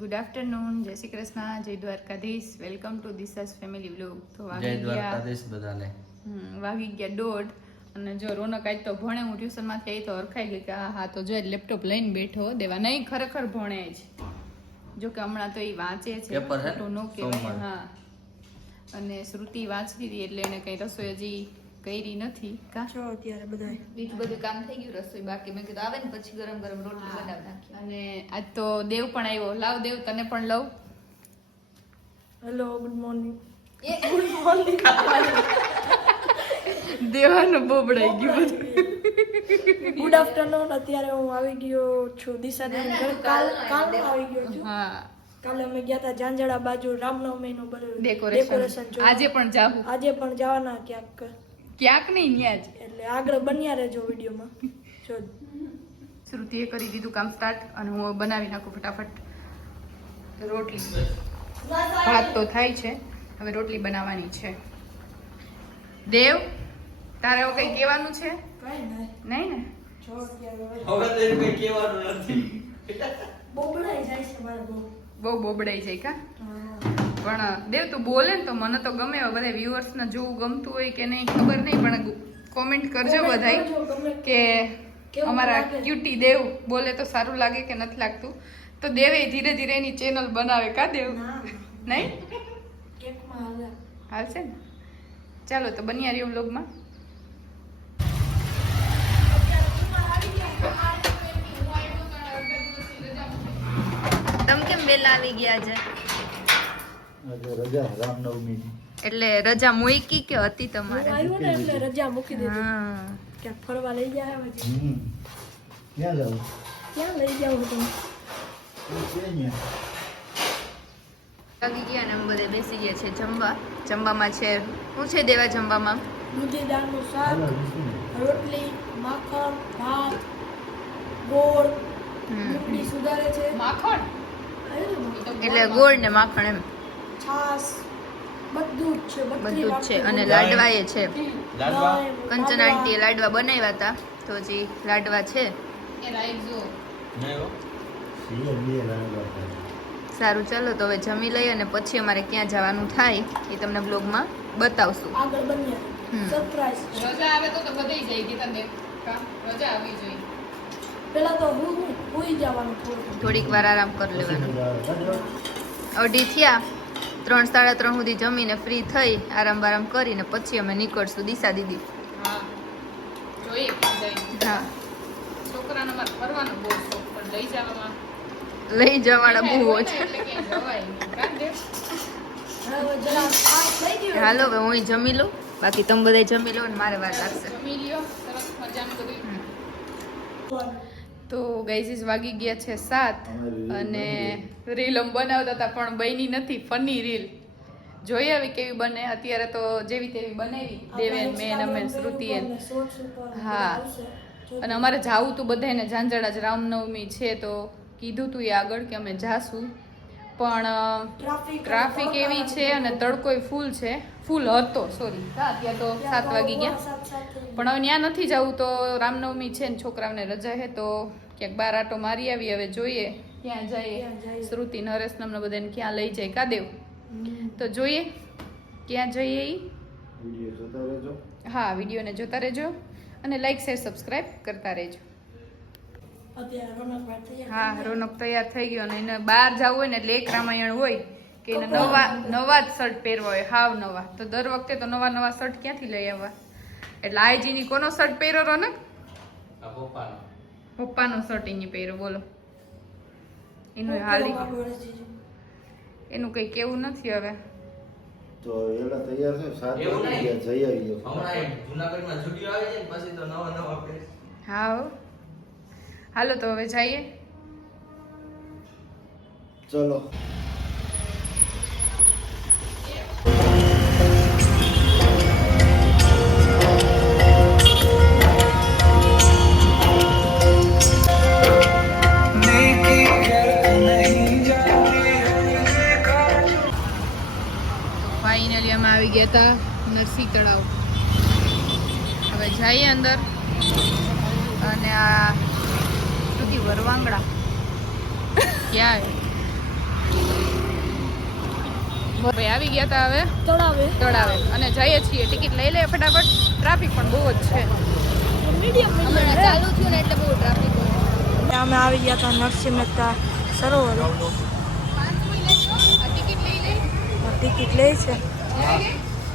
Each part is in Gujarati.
ગુડ આફ્ટરનૂન, જય શ્રી કૃષ્ણ, જય Dwarkadhish. Welcome to Disha's family vlog. તો જય દ્વારકાધીશ બધાને. વાગી ગયા 1:30 અને જો રોનક આજ તો ભણે, હું ટ્યુશન માંથી આવી તો હરખાઈ ગઈ કે હા તો જો લેપટોપ લઈને બેઠો દેવા નહીં, ખરેખર ભણે જ. જો કે હમણાં તો એ વાંચે છે, ખોટું ન કહેવાય. હા, અને શ્રુતિ વાંચતી હતી એટલે એને કઈ રસોઈ હજી કરી નથી. કાચો અત્યારે બધા બીજું બધું કામ થઈ ગયું, રસોઈ બાકી. મેં કીધું આવે ને પછી ગરમ ગરમ રોટલી બનાવી નાખી. અને આજ તો દેવ પણ આવ્યો. લાવ દેવ, તને પણ લઉં. Hello, good morning. Good morning. દેવાનું બોબડાઈ ગયું બધું. Good afternoon. અત્યારે હું આવી ગયો છું દિશા દીદી ઘરે. કાલ આવી ગયો છું. હા, કાલે અમે ગયા હતા જાંજડા બાજુ રામનવમીનું બધું ડેકોરેશન જોવા. આજે પણ જાવું. આજે પણ જવાના ક્યાંક નહીં ન્યા જ. એટલે આગળ બન્યા રહેજો વિડીયોમાં. જો શ્રુતિએ કરી દીધું કામ સ્ટાર્ટ અને હું બનાવી નાખું ફટાફટ રોટલી. ભાત તો થાય છે, હવે રોટલી બનાવવાની છે. દેવ, તારે હવે કઈ કહેવાનું છે? કઈ નહીં. નહીં ને? જો અત્યારે હવે તો એનું કઈ કહેવાનું નથી. બોબડાઈ જાય છે મારે બહુ. બહુ બોબડાઈ જાય કા? હા. પણ દેવ તું બોલે ને તો મને તો ગમે. બધા વ્યુઅર્સ ને જોવું ગમતું હોય કે નહીં ખબર નહીં, પણ કોમેન્ટ કરજો બધાય કે અમારા ક્યુટી દેવ બોલે તો સારું લાગે કે નથી લાગતું. તો દેવે ધીરે ધીરે એની ચેનલ બનાવે કા દેવ? નહીં કેકમાં હાલે. હાલશે ને? ચાલો તો બન્યા રહ્યો વ્લોગમાં. તમે કેમ વેલા આવી ગયા છે? રજા રામનવમી એટલે રજા મૂકી કે હતી તમારે? આવ્યો ને એટલે રજા મૂકી દીધી. હા, ક્યાંક ફરવા લઈ જાય પછી. ક્યાં જાવ? ક્યાં લઈ જાવ તમે? લાગી ગયા ને અમે બધે બેસી ગયા છે જમવા. જમવામાં છે શું છે દેવા જમવામાં? દૂધી દાળનું શાક, રોટલી, માખણ, ભાત, ગોળ, ડુંગળી સુધારે છે, માખણ એટલે એટલે ગોળ ને માખણ એમ છાશ, બધું જ છે. બધું જ છે. અને લાડવા એ છે. લાડવા કંચન આંટીએ લાડવા બનાવ્યા હતા તો હજી લાડવા છે. સારું, ચાલો તો હવે જમી લઈએ અને પછી અમારે ક્યાં જવાનું થાય એ તમને બ્લોગમાં બતાવશું. આગળ બન્યા સરપ્રાઈઝ. રજા આવે તો બધે જાય કે તને રજા આવી જોઈએ. પેલા તો હું હોઈ જવાનું થોડીક વાર આરામ કરી લેવાનું. 2:30 થયા, 3 સાડા 3 સુધી જમીને ફ્રી થઈ આરામ બારામ કરીને પછી અમે નીકળશું દિશા દીદી. હા, છોકરાને મારે ફરવાનો બહુ શોખ, પણ લઈ જવાના બહુ ઓછા. હાલો હવે હું જમી લઉં, બાકી તમે બધા જમી લો ને મારે વાર લાગશે. તો ગાઈઝ વાગી ગયા છે 7 અને રીલ બનાવતા હતા પણ બની નથી. ફની રીલ જોઈએ હવે કેવી બને. અત્યારે તો જેવી તેવી બનાવી દેવેન, મેન, અમે શ્રુતિએન. હા, અને અમારે જાવું તું બધાને ઝાંઝડા જ. રામનવમી છે તો કીધું તું એ આગળ કે અમે જાશું, પણ ટ્રાફિક એવી છે અને તડકોય ફૂલ હતો. સોરી, અત્યારે તો 7 વાગી ગયા. પણ હવે ત્યાં નથી જવું. તો રામનવમી છે ને છોકરાઓને રજા છે તો ક્યાંક બાર આટો મારી આવી. હવે જોઈએ ક્યાં જઈએ. શ્રુતિ, નરેશ અમને બધાને ક્યાં લઈ જાય કા દેવ? તો જોઈએ ક્યાં જઈએ ઈ. હા, વિડીયોને જોતા રહેજો અને લાઈક શેર સબસ્ક્રાઈબ કરતા રહેજો. હા, રોનક તૈયાર થઈ ગયો અને એને બહાર જવું હોય ને એટલે એક રામાયણ હોય કે એને નવા જ શર્ટ પહેરવા હોય, હાવ નવા. તો દર વખતે તો નવા શર્ટ ક્યાંથી લઈ આવવા? એટલે આઈજીની કોનો શર્ટ પહેર્યો રોનક? પપ્પાનો શર્ટ એની પહેર્યો. બોલો, એનું હાલી એનું કઈ કેવું નથી હવે. તો એલા તૈયાર છે 7 વાગ્યા જઈ આવીએ. હમણાં જૂનાગઢમાં છૂટીઓ આવી જાય પછી તો નવા આપણે. હા, હાલો તો હવે જઈએ. ચલો. ફાઇનલી અમે આવી ગયા હતા નરસિંહ તળાવ. હવે જઈએ અંદર. અને આ સુધી વરવાંગડા ક્યાં ભાઈ આવી ગયા હતા હવે તળાવે અને જઈએ છીએ. ટિકિટ લઈ લે ફટાફટ. ટ્રાફિક પણ બહુ જ છે. મીડિયમ ચાલુ થયું ને એટલે બહુ ટ્રાફિક હોય. અમે આવી ગયા હતા નરસિંહ મહેતા સરોવર. ટિકિટ લઈ લે. ટિકિટ લે છે.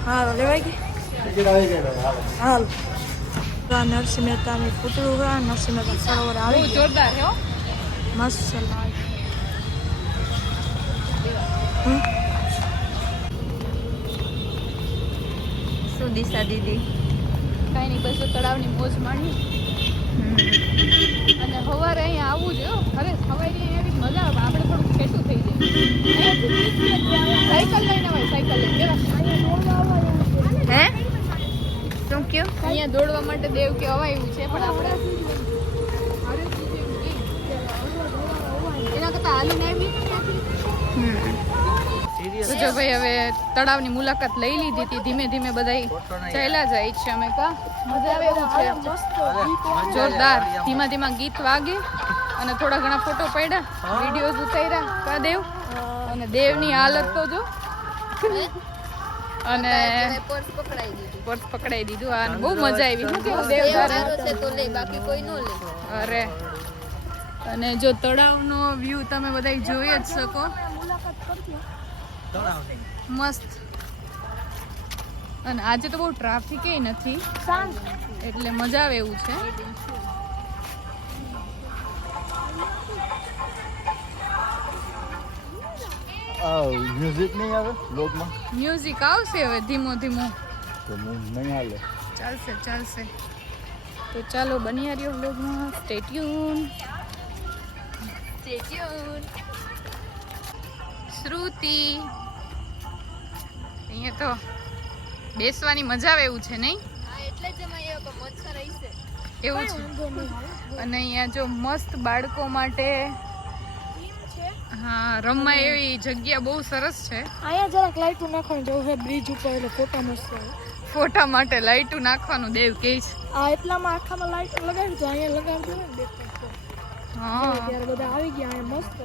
હા લેવાય ગઈ. હાલ નરસિંહ મહેતાની પૂતળું છે. નરસિંહ મહેતા સરોવર બહુ આવી ગયા. જોરદાર છે હો. મસ્ત છે. શું દિશા દીદી? કાંઈ નહીં, બસ તળાવની મોજ માણી. અને સવારે અહીંયા આવવું જોઈએ હો. અરે સવારે અહીંયા આવી મજા આવે. આપણે થોડુંક છેટું થઈ જાય. સાયકલ લઈને હોય, સાયકલ લઈને હે શું કયો? અહીંયા દોડવા માટે દેવ કે અવાયું છે, પણ આપણે એના કરતા હાલીને આવી. તો જો ભાઈ હવે તળાવની મુલાકાત લઈ લીધી હતી. ધીમે ધીમે બધા ચાલ્યા જાય છે. અમે કા મજા આવે એવું છે. જોરદાર ધીમા ધીમા ગીત વાગે અને થોડા ઘણા ફોટો પડ્યા, વિડીયોઝ ઉતાર્યા કા દેવ. અને દેવની હાલત તો જો. અને પર્સ પકડાઈ દીધું. અને બહુ મજા આવી. શું કેવું દેવ તારે? અરે અને જો તળાવનો વ્યૂ તમે બધા જોઈ જ શકો. મસ્ત. અને આજે તો બહુ ટ્રાફિક નથી, એટલે મજા આવે એવું છે. મ્યુઝિક નહીં આવે બ્લોગમાં? મ્યુઝિક આવશે હવે ધીમો ધીમો. તો નહીં હાલે. ચાલશે ચાલશે. તો ચાલો બની રહ્યો બ્લોગમાં. Stay tune. શ્રુતિ અહીંયા તો બેસવાની મજા આવે એવું છે નહીં? એવું છે. અને અહીંયા જો મસ્ત બાળકો માટે હા રમવા એવી જગ્યા બહુ સરસ છે. અહીંયા જરાક લાઈટો નાખવાનું જવું છે બ્રિજ ઉપર, એટલે ફોટા મસ્ત આવે. ફોટા માટે લાઈટો નાખવાનું દેવ કહે છે. આ એટલામાં આખામાં લાઈટ લગાવી તો અહીંયા લગાવજો ને દેખાય. હા ત્યારે બધા આવી ગયા અહીંયા મસ્ત.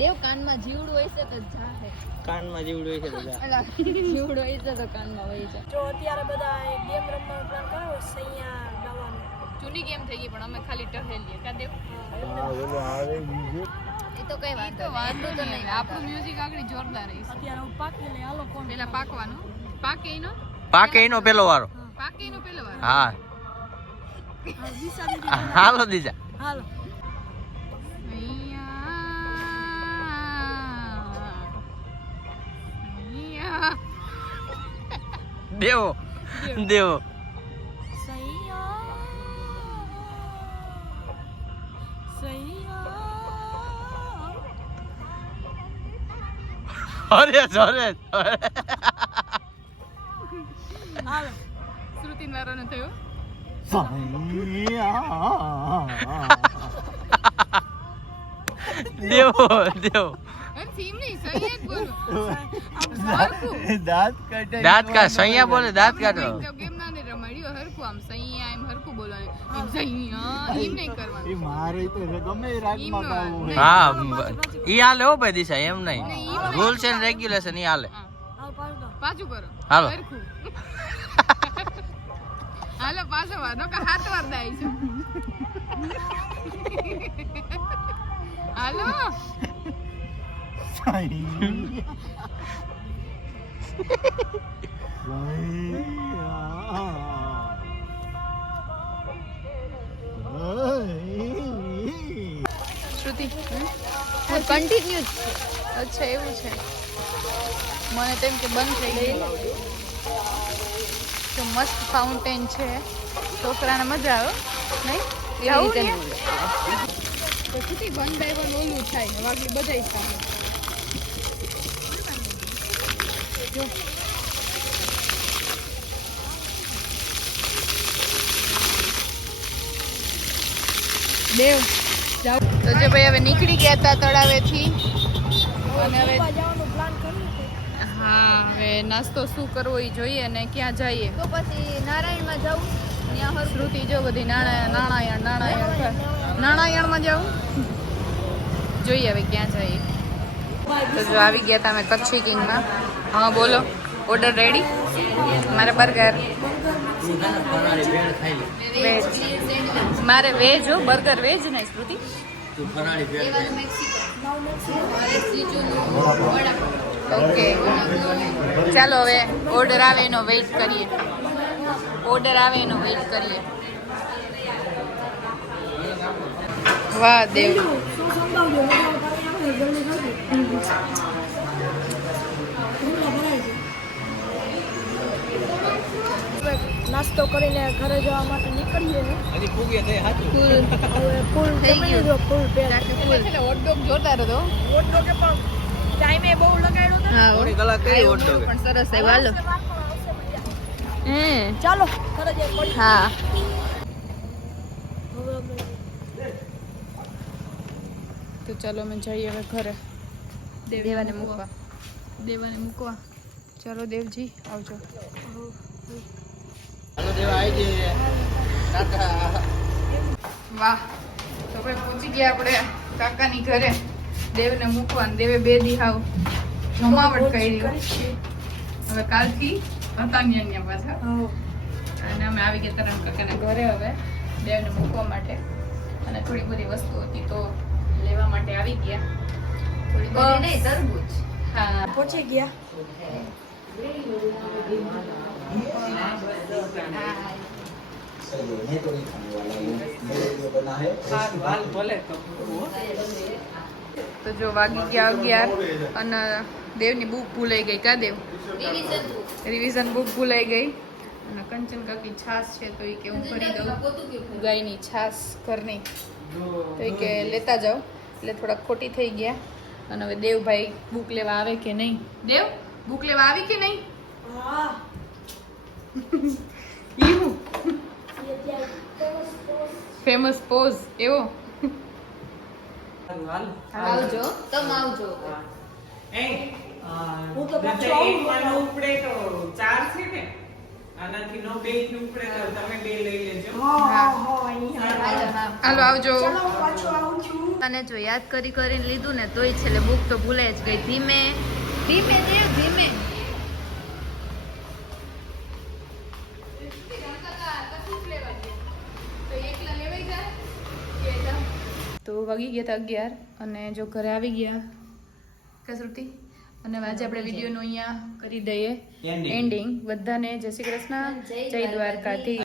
દેવ કાનમાં જીવડું હોય છે તો જાહે. કાનમાં જીવડું હોય છે બધા. અલા જીવડું હોય છે તો કાનમાં હોય છે. જો અત્યારે બધા ગેમ રમવાનો પ્લાન કર્યો સૈયા ગાવાનું. જૂની ગેમ થઈ ગઈ પણ અમે ખાલી ટહેલીએ કા દેવ. ઓલો આવે મ્યુઝિક. એ તો કઈ એ તો વાંધો નહીં. આપણું મ્યુઝિક આગળ જોરદાર રહી છે. અત્યારે હું પાકી લઈ હાલો કોણ પેલા પાકવાનું. પાકે એનો પાકે એનો પેલો વારો. પાકે એનો પેલો વાર. હા દિશા દીદી હાલો દીજા. હાલો. દેવો દેવો સૈયા સૈયા અરે અરે હાલો. શ્રુતિ નારાનો થયો. દેવો દેવો થીમ નહીં સહી જ બોલું. હરખું. દાંત કાઢ સૈયા બોલે દાંત કાઢો. તો કેમ ના ને રમાડ્યો હરખું આમ સૈયા એમ હરખું બોલવાનું. એમ સૈયા એમ નહીં કરવાનું. મારે તો ગમે એ રાગમાં ગાવું હોય. હા ઈ હાલે હો ભાઈ દિશા એમ નહીં. રૂલ્સ એન્ડ રેગ્યુલેશન ઈ હાલે. હાલ પાડો. પાછું કરો. હાલો. હરખું. હાલો પાછો વાદો કે હાથ વાર દાઈ છે. હાલો શ્રુતિ કન્ટિન્યુ અચ્છા એવું છે. મને તેમ કે બંધ થઈ ગઈ. તો મસ્ત ફાઉન્ટેન છે. છોકરાને મજા આવે નહીં? જાવું ને? તો શ્રુતિ 1 by 1 ઓલું થાય વાગલી બધાય થાય. જો દેવ જાવ. તો જે ભાઈ હવે નીકળી ગયા હતા તળાવેથી અને હવે જવાનું પ્લાન કર્યું છે. હા હવે નાસ્તો શું કરવો એ જોઈએ અને ક્યાં જઈએ. તો પછી નારાયણમાં જાઉં ત્યાં શ્રુતિ જો બધી નાણાયણમાં જાઉં જોઈએ હવે ક્યાં જઈએ. તો જો આવી ગયા તમે કચ્છી કિંગમાં. હા બોલો, ઓર્ડર રેડી? મારે બર્ગર વેજ, મારે વેજ હો, બર્ગર વેજ નહીં સ્મૃતિ. ઓકે ચાલો હવે ઓર્ડર આવે એનો વેઇટ કરીએ. ઓર્ડર આવે એનો વેઇટ કરીએ. વાહ દેવ, નાસ્તો કરીને ઘરે જવા માટે નીકળીએ ને. ફૂલ હવે ફૂલ થઈ જમી ગયું. લીધો, ફૂલ પેટ. હોટડોગ જોતા રહો. ઓટલો કે પણ ટાઈમે બહુ લગાડ્યું હતું. હા થોડી કલાક કરી hot dog. પણ સરસ આવ્યો. હાલો ચાલો ઘરે જઈએ પડી. હા હવે અમે તો ચાલો અમે જઈએ હવે ઘરે દેવાને મૂકવા. દેવાને મૂકવા. ચાલો દેવજી આવજો. હાલો દેવા આવી જઈએ. ટાટા. વાહ, તો ભાઈ પહોંચી ગયા આપણે કાકાની ઘરે દેવને મૂકવા. અને દેવે 2 દી હાવ જમાવટ કરી. હવે કાલથી હતા ન્યા પાછા. અને અમે આવી ગયા તરણ કાકાના ઘરે હવે દેવને મૂકવા માટે. અને થોડી બધી વસ્તુ હતી તો લેવા માટે આવી ગયા. થોડી બધી નહીં, તરબૂચ. હા પહોંચી ગયા. તો જો વાગી ગયા 11 અને દેવની બુક ભૂલાઈ ગઈ. કા દેવ? રિવિઝન બુક ભૂલાઈ ગઈ. અને કંચન કાકી છાશ છે તો એ કે હું ભરી દઉં, ગાયની છાશ ઘરની. તો એ કે લેતા જાઓ. એટલે થોડા ખોટી થઈ ગયા. અને હવે દેવભાઈ બુક લેવા આવે કે નહીં? દેવ બુક લેવા આવી કે નહીં? હા ઈહું ફેમસ પોઝ એવો. આવજો, તમે આવજો. હું તો પાછો આવું. ઉપડે તો 4 છે ને, આનાથી નો 2 ઉપડે તો તમે 2 લઈ લેજો. હા અહીંયા. હાલો આવજો. ચાલો હું પાછો આવું છું. અને જો યાદ કરીને લીધું ને તોય છેલ્લે બુક તો ભૂલાઈ જ ગઈ. ધીમે ધીમે દેવ ધીમે. તો વાગી ગયા હતા 11 અને જો ઘરે આવી ગયા કસરતી. અને આજે આપણે વિડીયોનો અહીંયા કરી દઈએ એન્ડિંગ. બધાને જય શ્રી કૃષ્ણ, જય દ્વારકાધીશ.